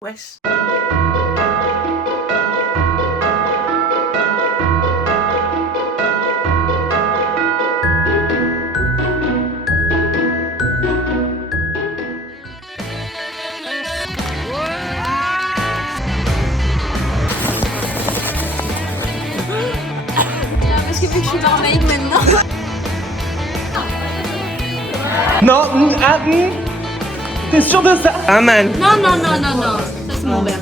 Wesh. Parce que vu que je suis dans Make maintenant. Non, t'es sûr de ça? Ah man. Non, non, non, non, non. Ça, c'est mon verre.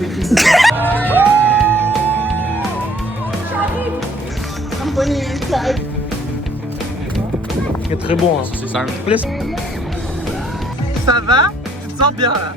C'est très bon, hein. C'est ça. Ça va? Tu te sens bien là?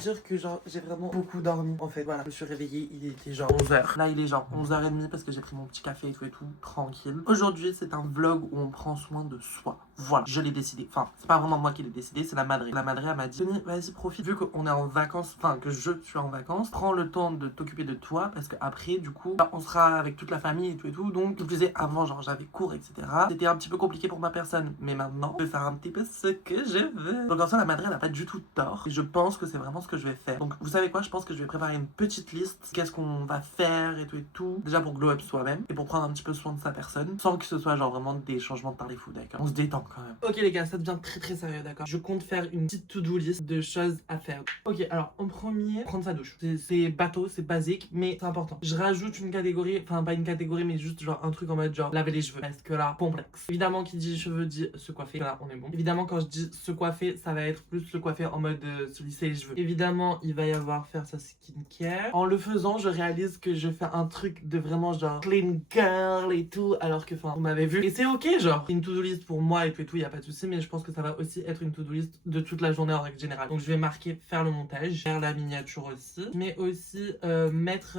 Dire que genre j'ai vraiment beaucoup dormi en fait. Voilà, je me suis réveillée, il était genre 11h. Là il est genre 11h30 parce que j'ai pris mon petit café et tout, tranquille. Aujourd'hui c'est un vlog où on prend soin de soi. Voilà, je l'ai décidé. Enfin, c'est pas vraiment moi qui l'ai décidé, c'est la madre. La madre elle m'a dit Tony, vas-y profite, vu qu'on est en vacances, enfin que je suis en vacances, prends le temps de t'occuper de toi parce que après du coup on sera avec toute la famille et tout. Donc je disais avant genre j'avais cours etc. C'était un petit peu compliqué pour ma personne, mais maintenant je vais faire un petit peu ce que je veux. Donc en soi la madre elle a pas du tout tort et je pense que c'est vraiment ce que je vais faire. Donc vous savez quoi, je pense que je vais préparer une petite liste, qu'est-ce qu'on va faire et tout. Déjà pour glow up soi-même et pour prendre un petit peu soin de sa personne, sans que ce soit genre vraiment des changements de parler fou, d'accord. On se détend quand même. Ok les gars, ça devient très sérieux, d'accord. Je compte faire une petite to-do list de choses à faire. Ok, alors en premier, prendre sa douche. C'est bateau, c'est basique, mais c'est important. Je rajoute une catégorie, enfin pas une catégorie, mais juste genre un truc en mode genre laver les cheveux. Parce que là, complexe. Évidemment, qui dit cheveux dit se coiffer. Là, on est bon. Évidemment, quand je dis se coiffer, ça va être plus se coiffer en mode se lisser les cheveux. Évidemment, il va y avoir faire sa skincare. En le faisant, je réalise que je fais un truc de vraiment genre clean girl et tout, alors que enfin, vous m'avez vu. Et c'est ok, genre, une to-do list pour moi et tout, y a pas de souci, mais je pense que ça va aussi être une to-do list de toute la journée en règle générale. Donc je vais marquer faire le montage, faire la miniature aussi, mais aussi mettre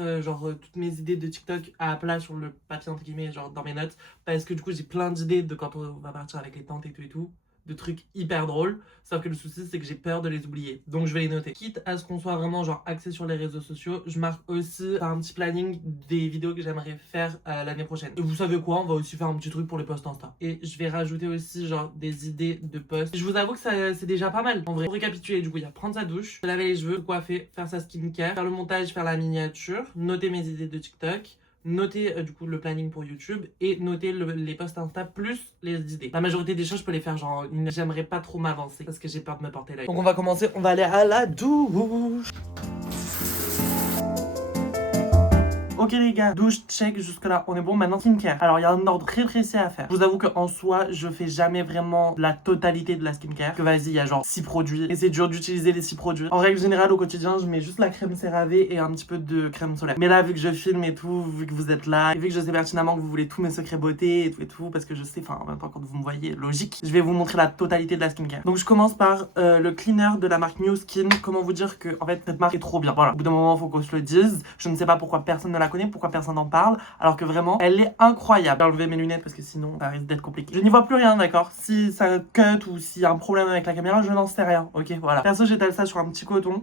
toutes mes idées de TikTok à plat sur le papier entre guillemets, genre dans mes notes, parce que du coup j'ai plein d'idées de quand on va partir avec les tantes et tout, de trucs hyper drôles, sauf que le souci c'est que j'ai peur de les oublier, donc je vais les noter. Quitte à ce qu'on soit vraiment genre axé sur les réseaux sociaux, je marque aussi un petit planning des vidéos que j'aimerais faire l'année prochaine. Et vous savez quoi, on va aussi faire un petit truc pour les posts Insta. Et je vais rajouter aussi genre des idées de posts. Je vous avoue que ça c'est déjà pas mal. En vrai, pour récapituler, du coup, il y a prendre sa douche, se laver les cheveux, se coiffer, faire sa skincare, faire le montage, faire la miniature, noter mes idées de TikTok, noter du coup le planning pour YouTube et noter les posts Insta plus les idées. La majorité des choses je peux les faire genre j'aimerais pas trop m'avancer parce que j'ai peur de me porter l'œil. Donc on va commencer, on va aller à la douche. Ok les gars, douche, check, jusque là on est bon. Maintenant skincare. Alors il y a un ordre très précis à faire. Je vous avoue qu'en soi je fais jamais vraiment la totalité de la skincare. Que vas-y, il y a genre 6 produits et c'est dur d'utiliser les 6 produits. En règle générale au quotidien je mets juste la crème CeraVe et un petit peu de crème solaire. Mais là vu que je filme et tout, vu que vous êtes là et vu que je sais pertinemment que vous voulez tous mes secrets beauté et tout parce que je sais, enfin en même temps quand vous me voyez, logique, je vais vous montrer la totalité de la skincare. Donc je commence par le cleaner de la marque New Skin. Comment vous dire que en fait cette marque est trop bien. Voilà, au bout d'un moment faut qu'on se le dise. Je ne sais pas pourquoi personne ne la connaît, pourquoi personne n'en parle, alors que vraiment elle est incroyable. Je vais enlever mes lunettes parce que sinon ça risque d'être compliqué. Je n'y vois plus rien, d'accord. Si ça cut ou s'il y a un problème avec la caméra, je n'en sais rien. Ok, voilà. Perso j'étale ça sur un petit coton.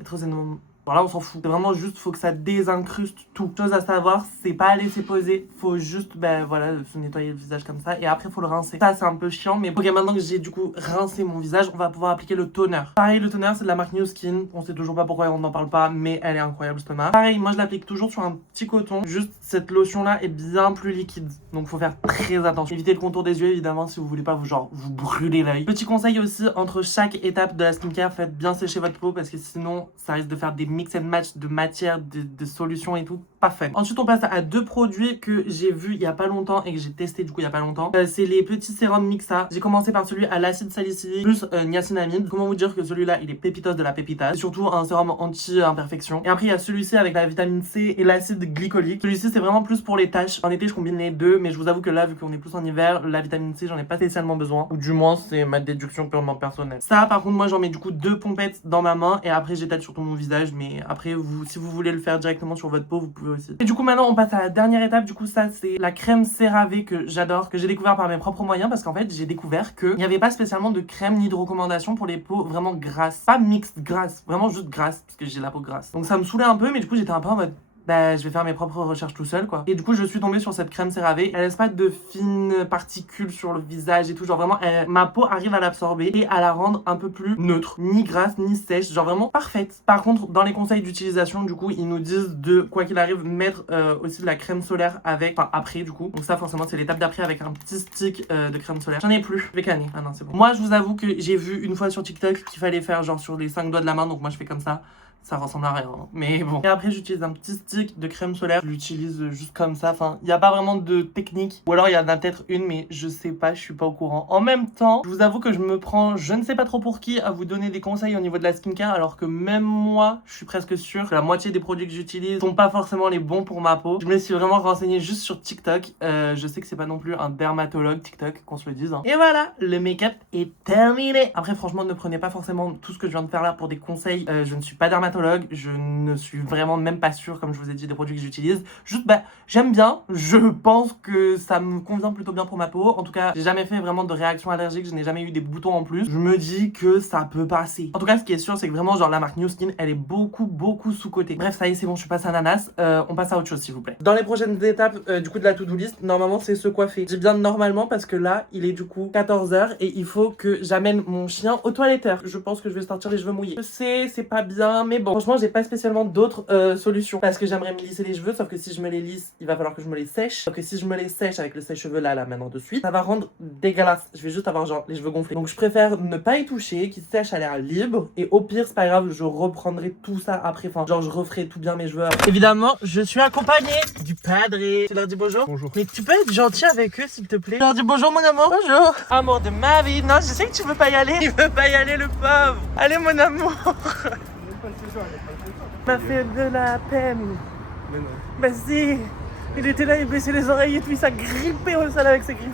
Voilà, on s'en fout. C'est vraiment juste, faut que ça désincruste tout. Chose à savoir, c'est pas à laisser poser. Faut juste, ben voilà, se nettoyer le visage comme ça. Et après, faut le rincer. Ça, c'est un peu chiant. Mais ok, maintenant que j'ai du coup rincé mon visage, on va pouvoir appliquer le toner. Pareil, le toner, c'est de la marque New Skin. On sait toujours pas pourquoi on n'en parle pas, mais elle est incroyable, cette marque. Pareil, moi, je l'applique toujours sur un petit coton. Juste, cette lotion-là est bien plus liquide. Donc, faut faire très attention. Évitez le contour des yeux, évidemment, si vous voulez pas vous brûler l'œil. Petit conseil aussi, entre chaque étape de la skincare, faites bien sécher votre peau parce que sinon, ça risque de faire des mix and match de matière, de solutions et tout, pas fun. Ensuite on passe à 2 produits que j'ai vu il y a pas longtemps et que j'ai testé du coup il y a pas longtemps. C'est les petits sérums Mixa. J'ai commencé par celui à l'acide salicylique plus niacinamide. Comment vous dire que celui-là il est pépitos de la pépita. C'est surtout un sérum anti-imperfection. Et après il y a celui-ci avec la vitamine C et l'acide glycolique. Celui-ci c'est vraiment plus pour les taches. En été je combine les deux, mais je vous avoue que là vu qu'on est plus en hiver, la vitamine C j'en ai pas spécialement besoin. Ou du moins c'est ma déduction purement personnelle. Ça par contre moi j'en mets du coup 2 pompettes dans ma main et après j'étale sur tout mon visage, mais après si vous voulez le faire directement sur votre peau, vous pouvez aussi. Et du coup maintenant on passe à la dernière étape. Du coup ça c'est la crème CeraVe que j'adore, que j'ai découvert par mes propres moyens parce qu'en fait j'ai découvert qu'il n'y avait pas spécialement de crème ni de recommandation pour les peaux vraiment grasses. Pas mixtes, grasses, vraiment juste grasses parce que j'ai la peau grasse. Donc ça me saoulait un peu, mais du coup j'étais un peu en mode bah, je vais faire mes propres recherches tout seul, quoi. Et du coup, je suis tombée sur cette crème CeraVe. Elle laisse pas de fines particules sur le visage et tout. Genre vraiment, ma peau arrive à l'absorber et à la rendre un peu plus neutre. Ni grasse, ni sèche. Genre vraiment parfaite. Par contre, dans les conseils d'utilisation, du coup, ils nous disent de, quoi qu'il arrive, mettre aussi de la crème solaire avec, enfin après, du coup. Donc ça, forcément, c'est l'étape d'après avec un petit stick de crème solaire. J'en ai plus. Je vais canner. Ah non, c'est bon. Moi, je vous avoue que j'ai vu une fois sur TikTok qu'il fallait faire genre sur les 5 doigts de la main. Donc moi, je fais comme ça. Ça ressemble à rien, hein. Mais bon. Et après, j'utilise un petit stick de crème solaire. Je l'utilise juste comme ça. Enfin, il n'y a pas vraiment de technique. Ou alors, il y en a peut-être une, mais je sais pas, je suis pas au courant. En même temps, je vous avoue que je me prends, je ne sais pas trop pour qui, à vous donner des conseils au niveau de la skincare. Alors que même moi, je suis presque sûre que la moitié des produits que j'utilise sont pas forcément les bons pour ma peau. Je me suis vraiment renseignée juste sur TikTok. Je sais que c'est pas non plus un dermatologue TikTok, qu'on se le dise, hein. Et voilà, le make-up est terminé. Après, franchement, ne prenez pas forcément tout ce que je viens de faire là pour des conseils. Je ne suis pas dermatologue. Je ne suis vraiment même pas sûre, comme je vous ai dit, des produits que j'utilise. Juste, bah, j'aime bien. Je pense que ça me convient plutôt bien pour ma peau. En tout cas, j'ai jamais fait vraiment de réaction allergique. Je n'ai jamais eu des boutons en plus. Je me dis que ça peut passer. En tout cas, ce qui est sûr, c'est que vraiment, genre, la marque New Skin, elle est beaucoup sous-cotée. Bref, ça y est, c'est bon, je suis passée à ananas. On passe à autre chose, s'il vous plaît. Dans les prochaines étapes, du coup, de la to-do list, normalement, c'est se coiffer. Je dis bien normalement parce que là, il est du coup 14h et il faut que j'amène mon chien au toiletteur. Je pense que je vais sortir les cheveux mouillés. Je sais, c'est pas bien, mais bon, franchement, j'ai pas spécialement d'autres solutions parce que j'aimerais me lisser les cheveux, sauf que si je me les lisse, il va falloir que je me les sèche. Sauf que si je me les sèche avec le sèche-cheveux là maintenant de suite, ça va rendre dégueulasse. Je vais juste avoir genre les cheveux gonflés. Donc je préfère ne pas y toucher, qu'ils sèchent à l'air libre. Et au pire, c'est pas grave, je reprendrai tout ça après. Enfin, genre je referai tout bien mes cheveux après. Évidemment, je suis accompagné du padre. Tu leur dis bonjour? Bonjour. Mais tu peux être gentil avec eux, s'il te plaît. Tu leur dis bonjour, mon amour. Bonjour. Amour de ma vie. Non, je sais que tu veux pas y aller. Il veut pas y aller, le pauvre. Allez, mon amour. M'a fait de la peine. Mais non. Bah si. Il était là, il baissait les oreilles et tout, il s'est grippé au sol avec ses griffes.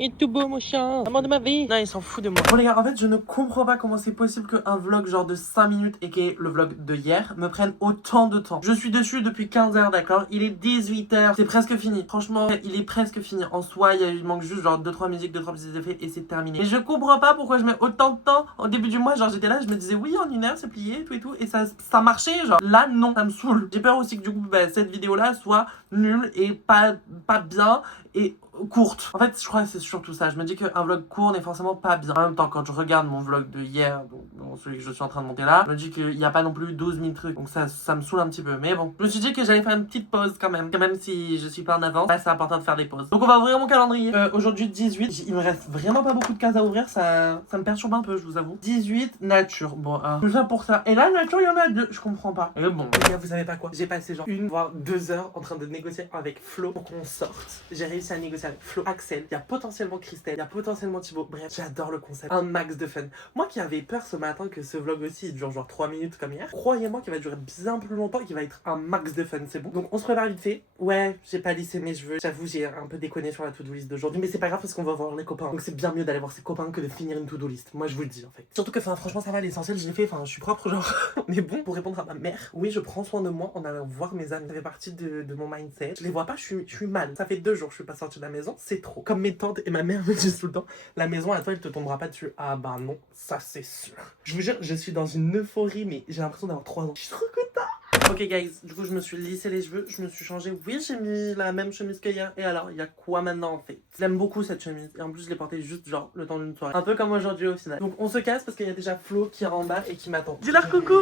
Il est tout beau mon chien, amour de ma vie. Non, il s'en fout de moi. Bon les gars, en fait je ne comprends pas comment c'est possible qu'un vlog genre de 5 minutes et qui est le vlog de hier me prenne autant de temps. Je suis dessus depuis 15 h, d'accord. Il est 18 h, c'est presque fini. Franchement, il est presque fini. En soi, il manque juste genre 2-3 musiques, 2-3 petits effets et c'est terminé. Mais je comprends pas pourquoi je mets autant de temps. Au début du mois, genre j'étais là, je me disais oui, en 1 heure c'est plié, tout et tout. Et ça marchait, genre là non, ça me saoule. J'ai peur aussi que du coup bah, cette vidéo là soit nulle et pas bien et courte. En fait, je crois que c'est surtout ça. Je me dis qu'un vlog court n'est forcément pas bien. En même temps, quand je regarde mon vlog de hier, donc celui que je suis en train de monter là, je me dis qu'il n'y a pas non plus 12 000 trucs. Donc ça me saoule un petit peu. Mais bon, je me suis dit que j'allais faire une petite pause quand même. Quand même si je suis pas en avance, là, c'est important de faire des pauses. Donc on va ouvrir mon calendrier. Aujourd'hui 18. Il me reste vraiment pas beaucoup de cases à ouvrir. Ça me perturbe un peu, je vous avoue. 18, nature. Bon, tout ça pour ça. Et là, nature, il y en a 2. Je comprends pas. Et bon, les gars, vous savez pas quoi. J'ai passé genre 1 voire 2 heures en train de négocier avec Flo pour qu'on sorte. J'ai réussi à négocier avec Flo, Axel, il y a potentiellement Christelle, il y a potentiellement Thibaut. Bref, j'adore le concept. Un max de fun. Moi qui avais peur ce matin que ce vlog aussi il dure genre 3 minutes comme hier, croyez-moi qu'il va durer bien plus longtemps et qu'il va être un max de fun, c'est bon. Donc on se prépare vite fait. Ouais, j'ai pas lissé mes cheveux. J'avoue, j'ai un peu déconné sur la to-do list d'aujourd'hui, mais c'est pas grave parce qu'on va voir les copains. Donc c'est bien mieux d'aller voir ses copains que de finir une to-do list. Moi je vous le dis en fait. Surtout que franchement ça va, l'essentiel je l'ai fait, je suis propre genre. On est bon. Pour répondre à ma mère, oui je prends soin de moi en allant voir mes amis. Ça fait partie de mon mindset. Je les vois pas, je suis mal. Ça fait 2 jours que je suis pas sortie de la maison, c'est trop. Comme mes tantes et ma mère me disent tout le temps, la maison à toi elle te tombera pas dessus. Ah bah non, ça c'est sûr. Je vous jure, je suis dans une euphorie, mais j'ai l'impression d'avoir 3 ans. Je suis trop content. Ok guys, du coup je me suis lissé les cheveux, je me suis changé. Oui, j'ai mis la même chemise qu'hier. Et alors, il y a quoi maintenant en fait? J'aime beaucoup cette chemise. Et en plus je l'ai portée juste genre le temps d'une soirée. Un peu comme aujourd'hui au final. Donc on se casse parce qu'il y a déjà Flo qui est en bas et qui m'attend. Dis-leur coucou.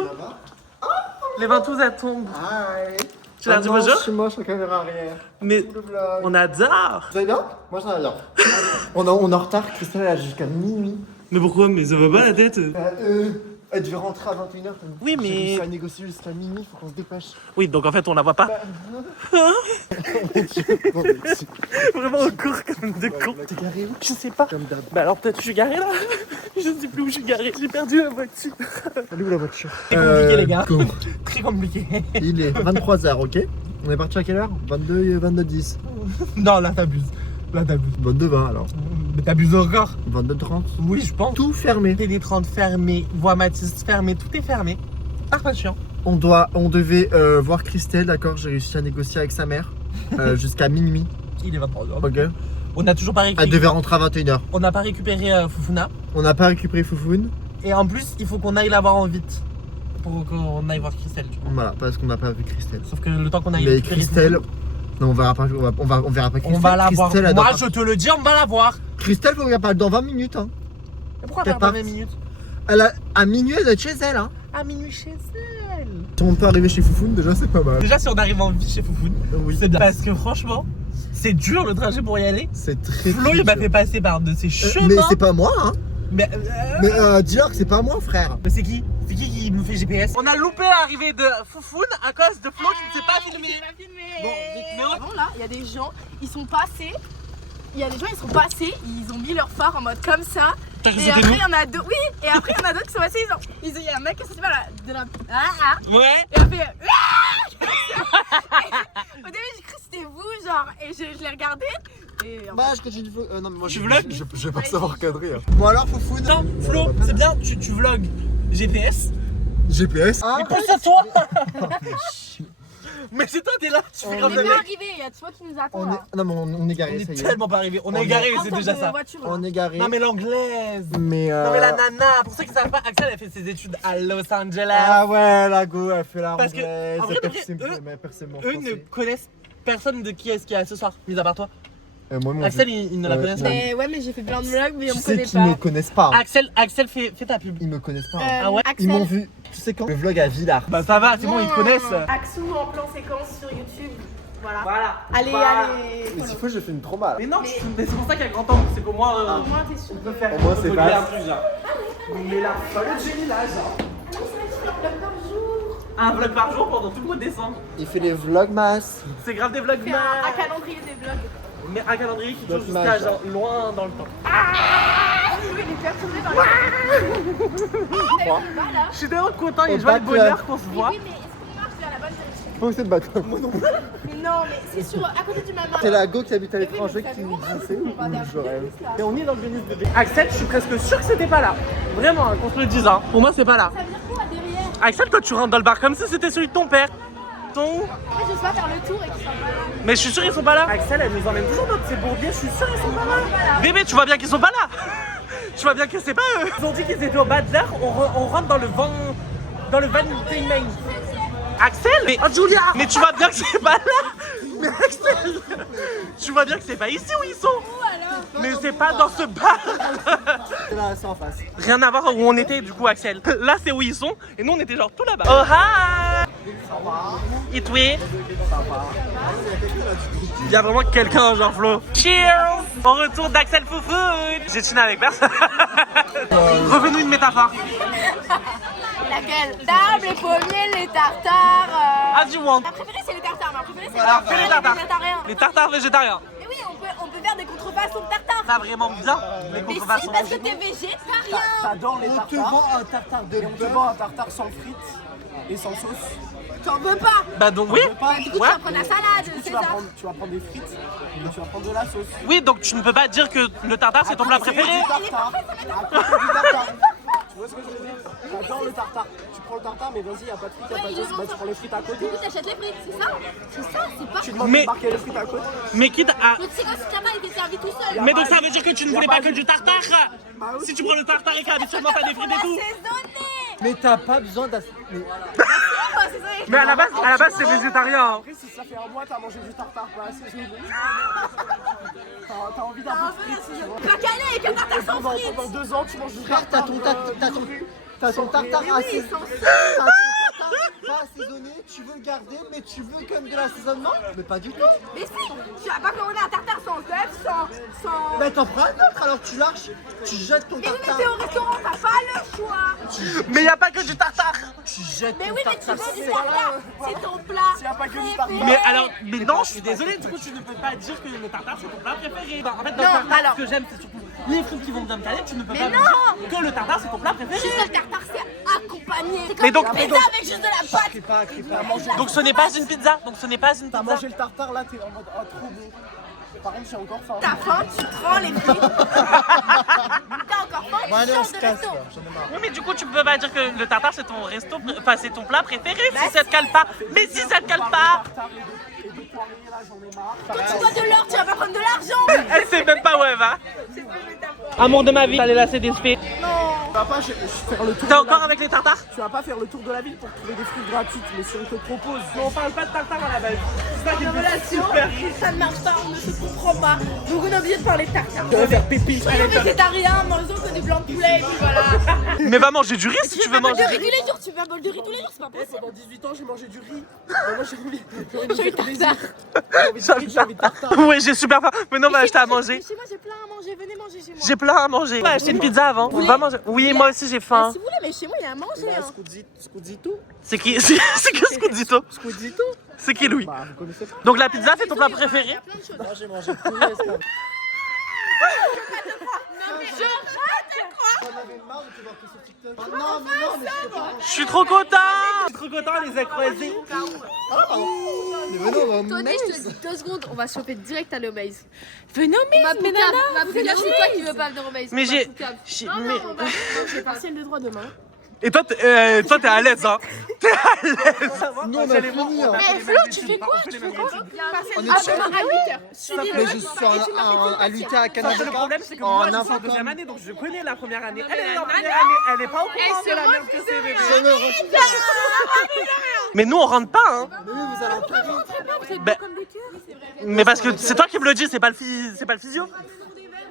Les ventouses elles tombent. Hi. Tu leur dis bonjour? Je suis moche en caméra arrière. Mais on adore. Vous allez bien? Moi ça va bien. on est en retard, Christelle elle a jusqu'à minuit. Mais pourquoi? Mais ça va pas la tête? Elle devait rentrer à 21h. Oui mais... J'ai réussi à négocier jusqu'à minuit, faut qu'on se dépêche. Oui donc en fait on la voit pas. Vraiment on court comme deux cons. T'es garé où? Je sais pas. Comme d'hab. Bah alors peut-être que je suis garé là. Je sais plus où je suis garé. J'ai perdu la voiture. Elle est où la voiture? Très compliqué les gars. Très compliqué. Il est 23h, ok? On est parti à quelle heure? 22h10. Non là t'abuses. Là t'abuses. 22h20 alors. Mais t'abuses encore. 22h30. Oui je pense. Tout fermé. Télé 30 fermé, voie Matisse fermée, tout est fermé. Ah pas chiant. On devait voir Christelle, d'accord? J'ai réussi à négocier avec sa mère jusqu'à minuit. Il est 23h. Ok. On n'a toujours pas Elle récupéré. devait rentrer à 21h. On n'a pas récupéré Fufuna. On n'a pas récupéré Foufoune. Et en plus il faut qu'on aille la voir en vite. pour qu'on aille voir Christelle. Du coup. Voilà, parce qu'on n'a pas vu Christelle. Sauf que le temps qu'on aille Mais Christelle, non, on verra pas Christelle. on va la voir. Christelle, elle Moi, doit je te le dis, on va la voir. Christelle, faut pas dans 20 minutes. Hein. Et pourquoi T'es pas dans pas- 20 minutes? À minuit, elle doit être chez elle. Hein. À minuit chez elle. Si on peut arriver chez Foufoune, déjà, c'est pas mal. Déjà, si on arrive en vie chez Foufoune, Oui. c'est bien. Parce que franchement, c'est dur le trajet pour y aller. C'est très Flo, il m'a fait passer par de ces chemins. Mais c'est pas moi, hein. Mais, Dis-leur que c'est pas moi, frère. mais c'est qui? C'est qui nous fait GPS? On a loupé l'arrivée de Foufoune à cause de Flo qui ne s'est pas filmé. Bon, mais Avant là, il y a des gens, ils sont passés. Il y a des gens, ils sont passés, ils ont mis leur phare en mode comme ça. Et après, il y en a deux. Oui, et après, il y en a d'autres qui sont passés. Il y a un mec qui s'est fait de la. Ouais. Et après. Au début, j'ai cru que c'était vous, genre. Et je l'ai regardé. Et en Bah, je continue de vlog. Non, mais moi, Tu vlogs? je vais pas savoir cadrer. Hein. Bon, alors, Foufoune. Non, Flo, c'est bien, tu vlogs GPS. GPS. Mais plus à toi. Mais c'est toi, t'es là, tu fais on grave est le pas mec. arrivé, il y a toi qui nous attend. On là. est... Non, mais on est On garé, ça est y est. tellement pas arrivé. On est On égaré, Rentre c'est dans déjà une ça. voiture, là. On est garé. Non, mais l'anglaise. Mais Non, mais la nana, pour ceux qui savent pas, Axel elle fait ses études à Los Angeles. Ah ouais, la go, elle fait la Parce que, anglaise. en vrai, Elle perce mon Eux ne français. connaissent personne de qui est-ce qu'il y a ce soir, mis à part toi. Moi, mon Axel, Dieu. il ne la connaît pas. Mais ouais, mais j'ai fait plein de vlogs, mais on Tu me sais connaît qu'ils me pas. connaissent pas. hein. Axel fais ta pub. Ils me connaissent pas. Ah ouais. Ils m'ont Axel. vu, tu sais quand le vlog à Villars. Bah ça va, c'est bon, ils connaissent. Axou en plan séquence sur YouTube. Voilà. Voilà. Allez, Voilà. allez. Mais s'il faut, je fais une trop mal. Mais non, mais c'est pour ça qu'il y a grand temps, c'est qu'au moins Au moins, t'es sûr. on peut faire. Au moins, on c'est peut vaste. créer un truc, genre. Mais la folle de Jenny là, genre. Un vlog par jour pendant tout le mois de décembre. Il fait les vlogmas. C'est grave des vlogs, Fais un calendrier des vlogs. mais un calendrier qui touche Vlog jusqu'à mage. genre loin dans le temps. Oui, il est perturbé par les. Voilà. Je suis tellement content et Au je vois le bac, bonheur qu'on se Mais voit. oui, mais est-ce qu'on marche vers la bonne direction? Faut essayer de battre. Mais non, mais c'est sur à côté du maman. C'est la go qui habite à Mais oui, l'étranger mais qui vous nous savez, dit c'est où on va vers je rêve. Vénus, là. Et on est dans le Vénus bébé. Axel, je suis presque sûr que c'était pas là. Vraiment, hein, qu'on se le dise. Hein. Pour moi, c'est pas là. Ça veut dire quoi derrière? Axel, toi, tu rentres dans le bar comme si c'était celui de ton père. Ton... En fait, je sais pas faire le tour et qu'ils sont pas là. Mais je suis sûr qu'ils sont pas là. Axel, elle nous emmène toujours dans ces bourbiers. Je suis sûr qu'ils sont pas là. Bébé, tu vois bien qu'ils sont pas là. Tu vois bien que c'est pas eux. Ils ont dit qu'ils étaient au Badler. On rentre dans le vent. Dans le Van Diemen. Axel, mais oh Julia, mais tu vois bien que c'est pas là. Mais Axel, tu vois bien que c'est pas ici où ils sont. Mais c'est pas dans ce bar. C'est là, c'est en face. Rien à voir où on était du coup, Axel. Là c'est où ils sont et nous on était genre tout là-bas. Oh hi. It we. Il y a vraiment quelqu'un genre Flo. Cheers. Au retour d'Axel Foufoune. J'ai chiné avec personne. Refais-nous une métaphore. Laquelle? Table, les pommiers, les tartares. As you want. Ma préférée c'est les tartares, ma préférée c'est les Alors fais les tartares. végétariens. Les tartares végétariens. Mais oui, on peut faire des contrefaçons de tartares. Ça vraiment bien les Mais si, contrefaçons. parce que t'es végétarien. T'adores les On te tartares vend un tartare de et on te vend un tartare sans frites et sans sauce. T'en veux pas. Bah donc oui. Du coup, Ouais. tu vas prendre la salade, Tu c'est vas, ça. tu vas prendre des frites et tu vas prendre de la sauce. Oui, donc tu ne peux pas dire que le tartare c'est ton plat préféré. Du tartare. À côté du tartare. Tu vois ce que je veux dire? T'adores le tartare. Tu prends le tartare, mais vas-y, y a pas de frites, y a pas de sauce, bah tu prends les frites à côté. Du coup, t'achètes les frites, c'est ça? C'est ça, c'est pas. Tu demandes Mais- de marquer les frites à côté. Mais quitte à. Donc, c'est comme si le tartare était servi tout seul. Mais donc ça veut dire que tu ne voulais pas que du tartare. Si tu prends le tartare et qu'habituellement t'as des frites et tout. Assaisonné. Mais t'as pas besoin Mais à la base c'est végétarien. Après, si ça fait un mois, t'as mangé du tartare pas assaisonné. T'as envie d'un peu de frites. Tu vois. Pas calé avec un tartare sans frites. Pendant 2 ans, tu manges du Frère, tartare. t'as ton tartare Mais oui, assaisonné. sans T'as ton tartare pas assaisonné, tu veux le garder, mais tu veux quand même de l'assaisonnement? Mais pas du tout. Mais si, tu vas pas commander un tartare sans œufs, sans. Mais t'en prends un autre, alors tu lâches, tu jettes ton Mais oui, mais tartare. t'es au restaurant, t'as pas le choix. Mais y a pas que du tartare. Tu jettes Mais ton oui, mais tu tartare. veux du tartare. C'est ton plat. S'il y a pas que du préféré. tartare. Mais alors, mais non, je suis désolé, du coup tu ne peux pas dire que le tartare c'est ton plat préféré. En fait, dans le Non, tartare, alors- ce que j'aime c'est surtout les frites qui vont bien me caler, tu ne peux Mais pas me non. dire que le tartare c'est ton plat préféré. Juste le tartare, c'est accompagné. C'est comme Mais donc- une pizza avec juste de la pâte. Donc ce n'est pas une pizza, donc ce n'est pas une T'as pizza. mangé le tartare, là, t'es en mode ah, trop bon. Par contre, j'ai encore faim. T'as faim, tu prends les frites. T'as encore faim, Bon, allez, tu on changes se de casse, resto. là, j'en ai marre. Oui, mais du coup tu peux pas dire que le tartare c'est ton resto, enfin c'est ton plat préféré si ça te cale pas. Mais si ça te cale pas. Tartare et de poirier, là, j'en ai marre. Quand tu dois de l'or, tu vas pas prendre de l'argent. Elle sait même pas où elle va. Amour de ma vie, allez là c'est des spé. Non. Tu vas pas faire le tour. T'es encore avec les tartares? Tu vas pas faire le tour de la ville pour trouver des fruits gratuites, mais si on te propose. On parle pas de tartare à la base. C'est ça qui Une relation, ça ne marche pas, on ne se comprend pas. Donc on est obligé de parler de tartare. Tu vas faire pipi. Soyons végétariens, mangeons que du blanc de poulet, et puis voilà. Mais va manger du riz si tu veux manger. De riz tous les jours, tu veux un bol de riz tous les jours, c'est pas possible. Pendant 18 ans, j'ai mangé du riz. Moi, j'ai envie de tartare. J'ai envie de tartare. Oui, j'ai super faim. Mais non, on va acheter à manger. Chez moi, j'ai plein à manger, venez manger chez moi. J'ai plein à manger. On va acheter une pizza avant. On va manger. Oui, moi aussi j'ai faim. Si vous voulez, mais chez moi, il y a à manger. Hein. Scudzito. C'est qui Scudzito? Scudzito. C'est qui Louis? Bah, vous connaissez pas. Donc la pizza, c'est ton plat préféré? Il y a plein de choses. Moi, j'ai mangé tout le reste. J'en avais marre de te voir que sur TikTok. Oh non, mais non, mais je peux pas. Je suis trop content! Je suis trop content, on les a croisés. Mais venons, on va Attendez, je te dis 2 secondes, on va choper direct à l'Omaze. Venez au Ma Maze, pénana, c'est toi qui veux pas venir au Maze. Mais j'ai. mais- J'ai partiel de droit demain. Et toi, t'es à l'aise, hein? T'es à l'aise! Nous, on a fini. Hein. Eh Flo, tu fais quoi? Tu fais quoi? On est Ah, sûr. demain à 8h. Mais je suis à lutter à Canada. Le problème, c'est que En moi, je suis en infocom. deuxième année, donc je connais la première année. Elle est en première année, elle est pas au courant de la merde que c'est, bébé. Je me refuse. Mais nous, on rentre pas, hein? Mais oui, vous allez en Paris. Ben, mais parce que c'est toi qui me le dis, c'est pas le physio.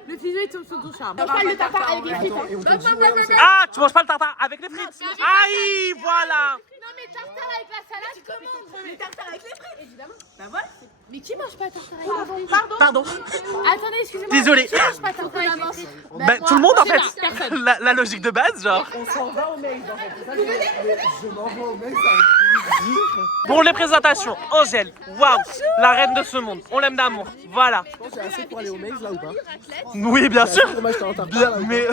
Le physio est sur ton charme. On parle de tartare avec les frites. Et on te dit, ouais, on s'est- Ah, tu manges pas le tartare avec les frites? Aïe, voilà! Non mais tartare avec la salade, tu commandes. Mais tartare avec les frites, évidemment. Bah voilà. Mais qui mange pas tartare avec les frites? Pardon. Attendez, excusez-moi. Désolé. Qui mange pas tartare avec les frites? Ben, tout le monde en fait. La logique de base, genre. On s'en va au mail, en fait. C'est ça, je m'envoie au mail, ça avec plaisir. Pour les présentations, Angèle, waouh, la reine de ce monde, on l'aime d'amour, voilà. Je pense que j'ai assez pour aller au mail, là, ou pas? Oui, bien sûr. Dommage, j'étais en tartare. Bien, mais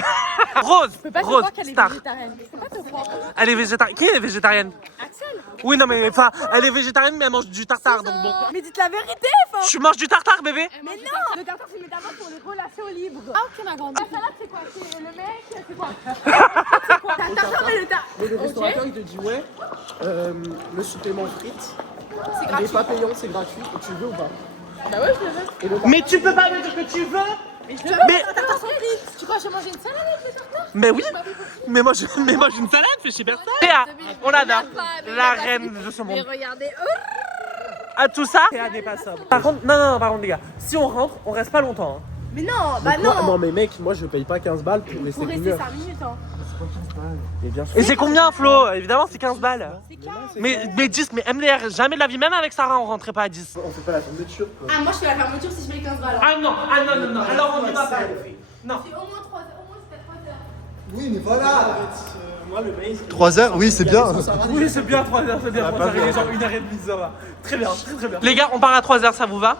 Rose, Rose, star. végétarienne. Je peux pas te croire. Elle est végétarienne. Qui est végétarienne? Axel. Oui, non, mais enfin, elle est végétarienne, mais elle mange du tartare, donc bon. Mais dites la vérité, enfin. Tu manges du tartare, bébé? Mais non. Le tartare, c'est une métaphore pour les relations libres. Ah ok, ma grande. La salade, c'est quoi? C'est le mec, c'est quoi? C'est quoi? Tartare, mais le tartare. Mais le restaurateur, il te dit, ouais, le supplément frites, C'est il est gratuit. pas payant, c'est gratuit. Et tu veux ou pas? Bah ouais, je le veux. Et le Mais tu peux pas me dire que tu veux? Mais, Tartare sans frites. Tu crois que je vais manger une salade avec le tartare? mais oui, mais moi j'ai une salade, fais chez personne. Théa, on adore, la reine de ce Mais monde. regardez, À tout ça, Théa n'est pas sobre. Par contre, non, par contre, les gars, si on rentre, on reste pas longtemps. hein. Mais non, bah Quoi? non. Non, mais mec, moi je paye pas 15 balles pour rester Faut une rester heure. 5 minutes, hein. Et bien sûr. Et c'est combien, Flo? Évidemment, c'est 15 balles. C'est 15. Mais 10, mais MDR, jamais de la vie, même avec Sarah, on rentrait pas à 10. On fait pas la fermeture, quoi. Ah, moi je fais la fermeture si je mets 15 balles. Ah non, alors on y va pas. Non. C'est au moins 3 heures, au moins jusqu'à 3 heures. Oui, mais voilà. Moi, le mail. 3 heures, oui, c'est bien. Oui, c'est bien 3 heures, c'est bien 3 heures. Il est genre 1h30, ça va. Très bien, très bien. Les gars, on part à 3 heures, ça vous va?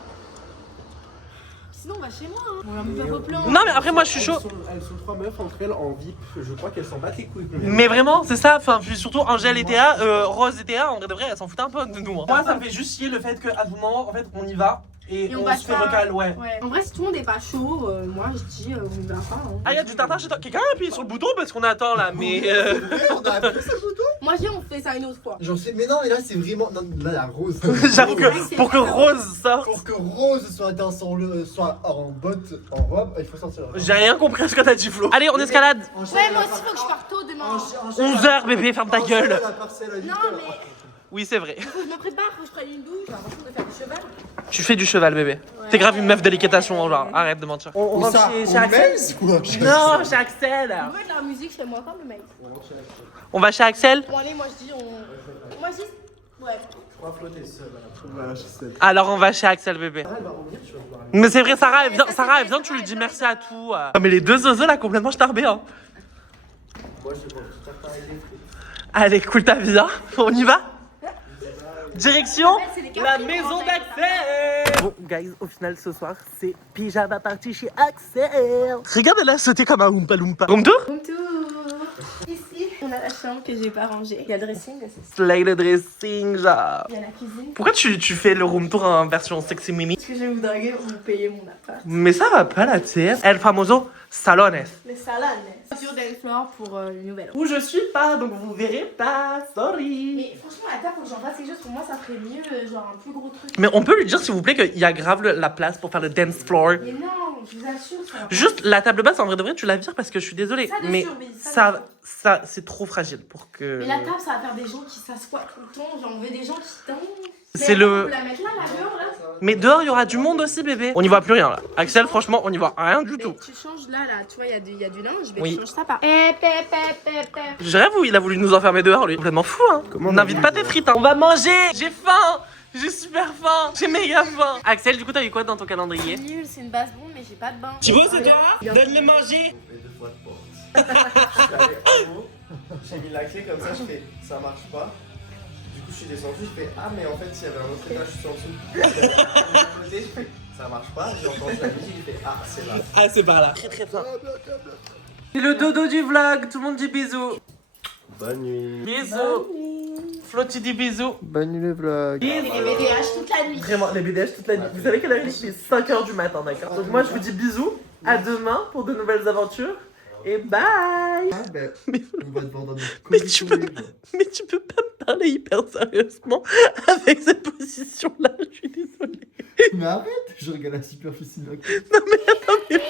Sinon, on va chez moi, hein. On va me faire au plan. Non, mais après, moi je suis chaud. Elles sont 3 meufs entre elles en VIP. Je crois qu'elles s'en battent les couilles. Mais vraiment, c'est ça. Enfin, puis surtout Angèle et Théa, Rose et Théa, en vrai de vrai, elles s'en foutent un peu de nous. Moi, ça me fait juste chier le fait qu'à tout moment, en fait, on y va et on on passe se fait pas. recal, ouais. Ouais. En vrai, si tout le monde est pas chaud, moi je dis, on y va pas. Hein. Ah, y'a du tartare chez toi. Quelqu'un a appuyé sur le bouton parce qu'on attend là, mais. On a appris ce bouton. Moi je dis, on fait ça une autre fois. J'en sais, mais non, mais là c'est vraiment. Non, là, la Rose. J'avoue que pour que Rose sorte. Pour que Rose soit soit en botte, en robe, il faut sortir. J'ai rien compris à ce que t'as dit, Flo. Allez, on escalade. Ouais, moi aussi, faut que je parte tôt demain. 11h, bébé, ferme ta gueule. La parcelle à 8 Non, heures. mais Oui, c'est vrai. faut que je me prépare, faut que je prenne une douche. J'ai l'impression de faire du cheval. Tu fais du cheval, bébé. T'es grave une meuf de l'équitation, genre. Arrête de mentir. On Où rentre ça chez Au Axel. Maze, quoi. Non, chez Axel. On veut de la musique chez moi, comme le mec. On va chez Axel. Bon, allez, moi je dis, on. Moi je dis. Ouais. Je crois flotter seule. Voilà, je sais. Alors on va chez Axel, bébé. Elle va revenir, tu vas voir. Mais c'est vrai, Sarah, elle vient, tu lui dis merci à tout. Ah, mais les deux zozos là, complètement starbés, hein. Moi, je vois un petit tartare avec des frites. Allez, cool ta vie, hein. On y va? Direction la maison d'Axel. Bon, guys, au final, ce soir, c'est pyjama party chez Axel. Regarde, elle a sauté comme un Oompa Loompa. Room tour? Ici, on a la chambre que j'ai pas rangée. Il y a le dressing, c'est ça. Slay le dressing, genre. Il y a la cuisine. Pourquoi tu fais le room tour en version sexy mimi? Parce que je vais vous draguer pour vous payer mon appart. Mais ça va pas la tête. El famoso salones. Les salades. Sur Delflore pour une nouvelle. Où je suis pas, donc vous verrez pas, sorry. Mais franchement, la table, faut que j'en fasse quelque chose. Pour moi, ça ferait mieux, genre un plus gros truc. Mais on peut lui dire s'il vous plaît qu'il y a grave la place pour faire le dance floor. Mais non, je vous assure. Ça va. Juste la table basse, en vrai de vrai, tu la vires parce que je suis désolée. Ça dessus, Mais oui, ça c'est trop fragile pour que. Mais la table, ça va faire des gens qui s'assoient tout le temps. Genre, on veut des gens qui dansent. C'est Mais le- On peut la mettre là, dehors, là. Mais dehors, il y aura du monde aussi, bébé. On n'y voit plus rien là. Axel, franchement, on n'y voit rien du Mais tout. tu changes là, tu vois, il y a du linge. Mais Oui. tu changes ça par. J'avoue, il a voulu nous enfermer dehors, lui. Complètement fou, hein. Comment on N'invite a pas vu tes frites, hein. On va manger. J'ai faim. J'ai super faim. J'ai méga faim. Axel, du coup, t'as eu quoi dans ton calendrier? Nul, c'est une basse bombe, mais j'ai pas de bain. Thibaut, c'est toi? Donne-le manger. J'ai mis la clé comme ça, je fais ça marche pas. Du coup, je suis descendu, je fais ah, mais en fait, s'il y avait un autre étage juste en dessous. Je fais ça marche pas. J'ai entendu la musique, j'ai fait ah, c'est là. Ah, c'est par là. Très très faim. C'est le dodo du vlog. Tout le monde dit bisous. Bonne nuit. Bisous. Flo, tu dis bisous. Bonne nuit, le vlog. Les BDH toute la nuit. Vraiment, les BDH toute la nuit. Vous savez quelle heure il est? Il est 5h du matin, d'accord? Donc moi, je vous dis bisous. À demain pour de nouvelles aventures. Et bye. Ah, ben, on va te vendre notre Mais tu peux pas me parler hyper sérieusement avec cette position-là. Je suis désolée. Mais arrête, je regarde la superficie. Non mais attends, mais...